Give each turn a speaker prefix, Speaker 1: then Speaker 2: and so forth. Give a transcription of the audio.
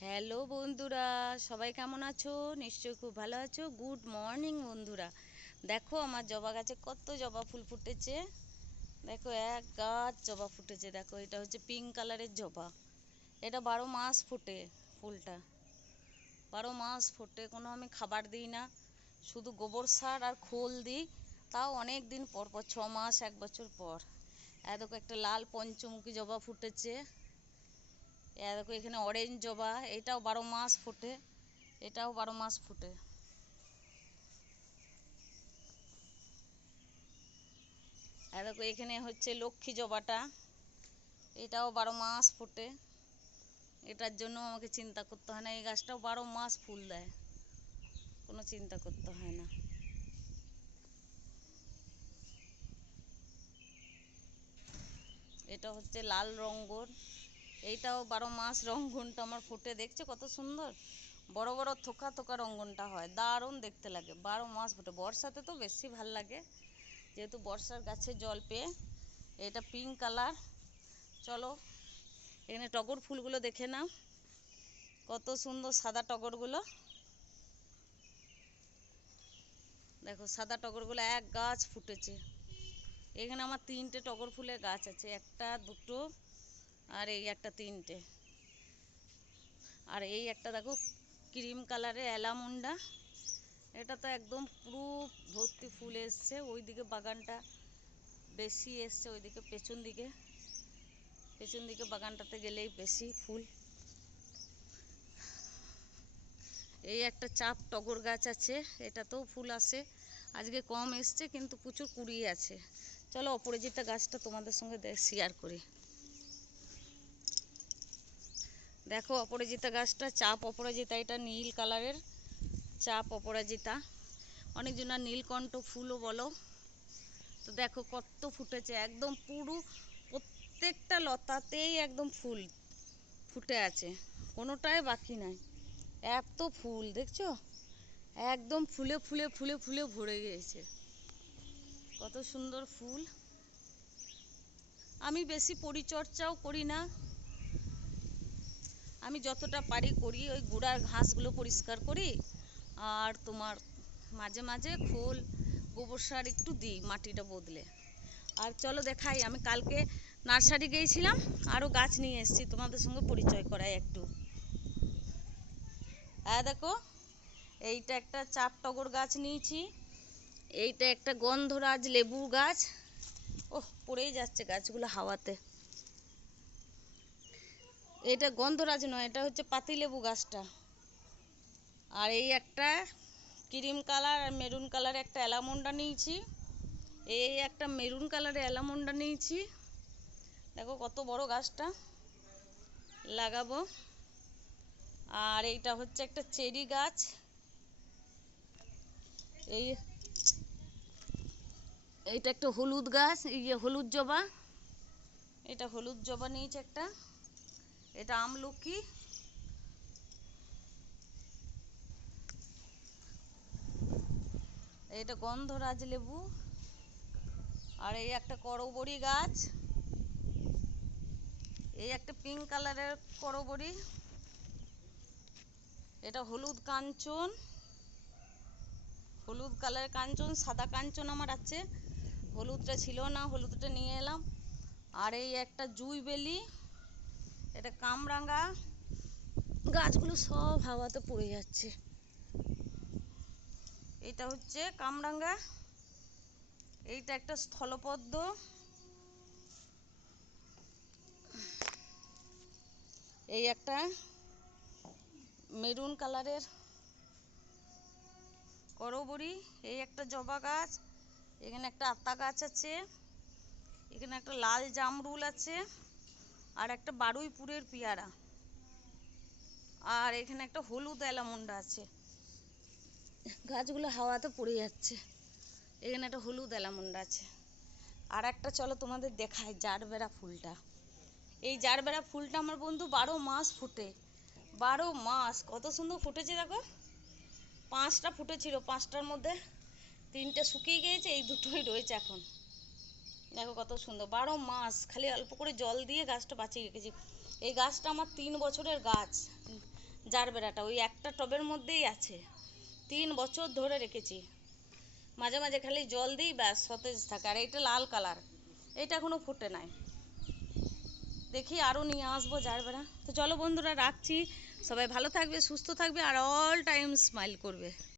Speaker 1: Hello বন্ধুরা, সবাই কেমন আছো? নিশ্চয়ই খুব ভালো আছো। গুড মর্নিং বন্ধুরা। দেখো আমার জবা গাছে কত জবা ফুল ফুটেছে। দেখো এক গাছ জবা ফুটেছে। দেখো, এটা হচ্ছে পিঙ্ক কালারের জবা। এটা বারো মাস ফোটে ফুলটা। বারো মাস ফোটে, কোনো আমি খাবার দিই না। শুধু গোবর সার আর খোল দিই, তাও অনেক দিন পর পর, ছ মাস, এক বছর পর। এ দেখো একটা লাল পঞ্চমুখী জবা ফুটেছে। দেখো এখানে অরেঞ্জ জবা, এটাও বারো মাস ফোটে, এটাও বারো মাস ফোটে। আর দেখো এখানে হচ্ছে লক্ষ্মী জবাটা, এটাও বারো মাস ফোটে। এটার জন্য আমাকে চিন্তা করতে হয় না, এই গাছটাও বারো মাস ফুল দেয়। কোনো চিন্তা করতে হয় না। এটা হচ্ছে লাল রঙ্গন এইটাও বারো মাস রঙ্গনটা আমার ফুটে, দেখছ কত সুন্দর? বড় বড় থোকা থোকা রঙ্গনটা হয়, দারুণ দেখতে লাগে। বারো মাস ফুটে, বর্ষাতে তো বেশি ভালো লাগে। যেহেতু বর্ষার গাছে জল পেয়ে, এটা পিঙ্ক কালার চলো, এখানে টগর ফুলগুলো দেখে নাও। কত সুন্দর সাদা টগরগুলো। দেখো, সাদা টগরগুলো এক গাছ ফুটেছে। এখানে আমার তিনটে টগর ফুলের গাছ আছে, একটা, দুটো আর এই একটা তিনটে। আর এই একটা দেখো, ক্রিম কালারের অ্যালামুন্ডা। এটা তো একদম পুরো ভর্তি ফুল এসছে। ওইদিকে বাগানটা বেশি এসছে, ওইদিকে পেছন দিকে। পেছন দিকে বাগানটাতে গেলেই বেশি ফুল। এই একটা চাপ টগর গাছ আছে, এটাতেও ফুল আসে। আজকে কম এসছে, কিন্তু প্রচুর কুড়ি আছে। চলো অপরাজিতা গাছটা তোমাদের সঙ্গে শেয়ার করি। দেখো অপরাজিতা গাছটা, চাপ অপরাজিতা, এটা নীল কালারের, চাপ অপরাজিতা। অনেকজনা নীলকণ্ঠ ফুলও বলো। তো দেখো কত ফুটেছে, একদম পুরো প্রত্যেকটা লতাতেই একদম ফুল ফুটে আছে, কোনোটাই বাকি নাই। এত ফুল, দেখছ? একদম ফুলে ফুলে ফুলে ফুলে ভরে গিয়েছে। কত সুন্দর ফুল। আমি বেশি পরিচর্যাও করি না। আমি যতটা পারি করি, ওই গুড়ার ঘাসগুলো পরিষ্কার করি। আর তোমার মাঝে মাঝে খোল, গোবর সার একটু দিই মাটিটা বদলে। আর চলো দেখাই, আমি কালকে নার্সারি গিয়েছিলাম আরও গাছ নিয়ে এসেছি, তোমাদের সঙ্গে পরিচয় করাই একটু। হ্যাঁ দেখো, এইটা একটা চাপ টগর গাছ নিয়েছি, এইটা একটা গন্ধরাজ লেবু গাছ। ওহ, পড়েই যাচ্ছে গাছগুলো হাওয়াতে। এটা গন্ধরাজ নয়, এটা হচ্ছে পাতিলেবু গাছটা। আর এই একটা ক্রিম কালার আর মেরুন কালার একটা অ্যালামন্ডা নিয়েছি। এই একটা মেরুন কালারের অ্যালামন্ডা নিয়েছি। দেখো কত বড় গাছটা। লাগাবো। আর এইটা হচ্ছে একটা চেরি গাছ। এই এইটা একটা হলুদ গাছ ইয়ে হলুদ জবা। এটা হলুদ জবা নিয়েছে একটা। এটা আমলকি। এটা গন্ধরাজ লেবু। আর এই একটা করবড়ি গাছ। এই একটা পিঙ্ক কালারের করবড়ি। এটা হলুদ কাঞ্চন। হলুদ কালারের কাঞ্চন, সাদা কাঞ্চন আমার আছে। হলুদটা ছিল না, হলুদটা নিয়ে এলাম। আর এই একটা জুই বেলি। এটা কামরাঙ্গা। গাছগুলো সব হাওয়াতে পড়ে যাচ্ছে। এটা হচ্ছে কামরাঙ্গা। এইটা একটা স্থলপদ্ম। এই একটা মেরুন কালারের করবড়ি এই একটা জবা গাছ। এখানে একটা আতা গাছ আছে। এখানে একটা লাল জামরুল আছে। আর একটা বারুইপুরের পেয়ারা। আর এখানে একটা হলুদ অ্যালামন্ডা আছে। গাছগুলো হাওয়াতে পড়ে যাচ্ছে। এখানে একটা হলুদ অ্যালামন্ডা আছে। আর একটা চলো তোমাদের দেখায় জারবেরা ফুলটা। এই জারবেরা ফুলটা আমার বন্ধু বারো মাস ফুটে। বারো মাস, কত সুন্দর ফুটেছে দেখো। পাঁচটা ফুটেছিল, পাঁচটার মধ্যে তিনটে শুকিয়ে গিয়েছে, এই দুটোই রয়েছে এখন। দেখো কত সুন্দর। বারো মাস খালি অল্প করে জল দিয়ে গাছটা বাঁচিয়ে রেখেছি। এই গাছটা আমার তিন বছরের গাছ জারবেরাটা ওই একটা টবের মধ্যেই আছে। তিন বছর ধরে রেখেছি। মাঝে মাঝে খালি জল দিই, ব্যাস, সতেজ থাকে। আর এইটা লাল কালার। এটা এখনও ফুটে নাই। দেখি আরও নিয়ে আসব জারবেরা তো চলো বন্ধুরা, রাখছি। সবাই ভালো থাকবে, সুস্থ থাকবে, আর অল টাইম স্মাইল করবে।